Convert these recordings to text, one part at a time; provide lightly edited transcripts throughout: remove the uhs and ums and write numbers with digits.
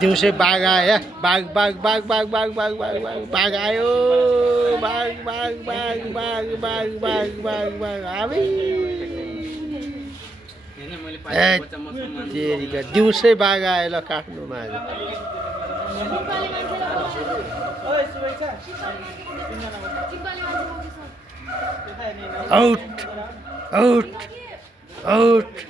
दिउँसै बाघ आयो बाघ बाघ बाघ बाघ बाघ बाघ बाघ बाघ बाघ आयो बाघ बाघ बाघ बाघ बाघ बाघ बाघ बाघ हामी दिउँसै बाघ आयो ल काठमाडौँमा आज आउट आउट आउट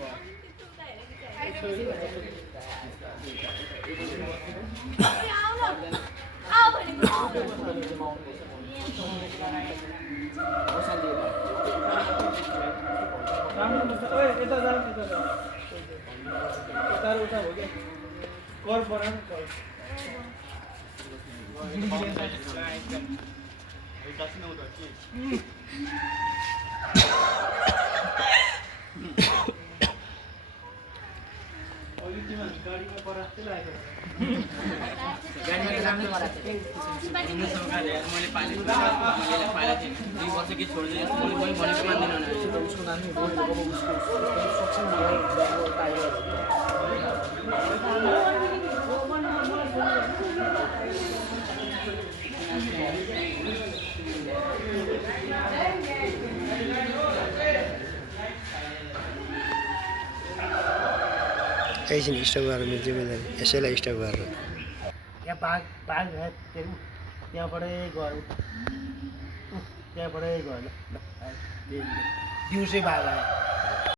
एकैछिन स्टप गरेर मेरो जिम्मेदारी यसैलाई स्टप गरेर यहाँ बाघ बाघ त्यहाँबाटै गयो त्यहाँबाटै गयो ल दिउँसै बाघ आयो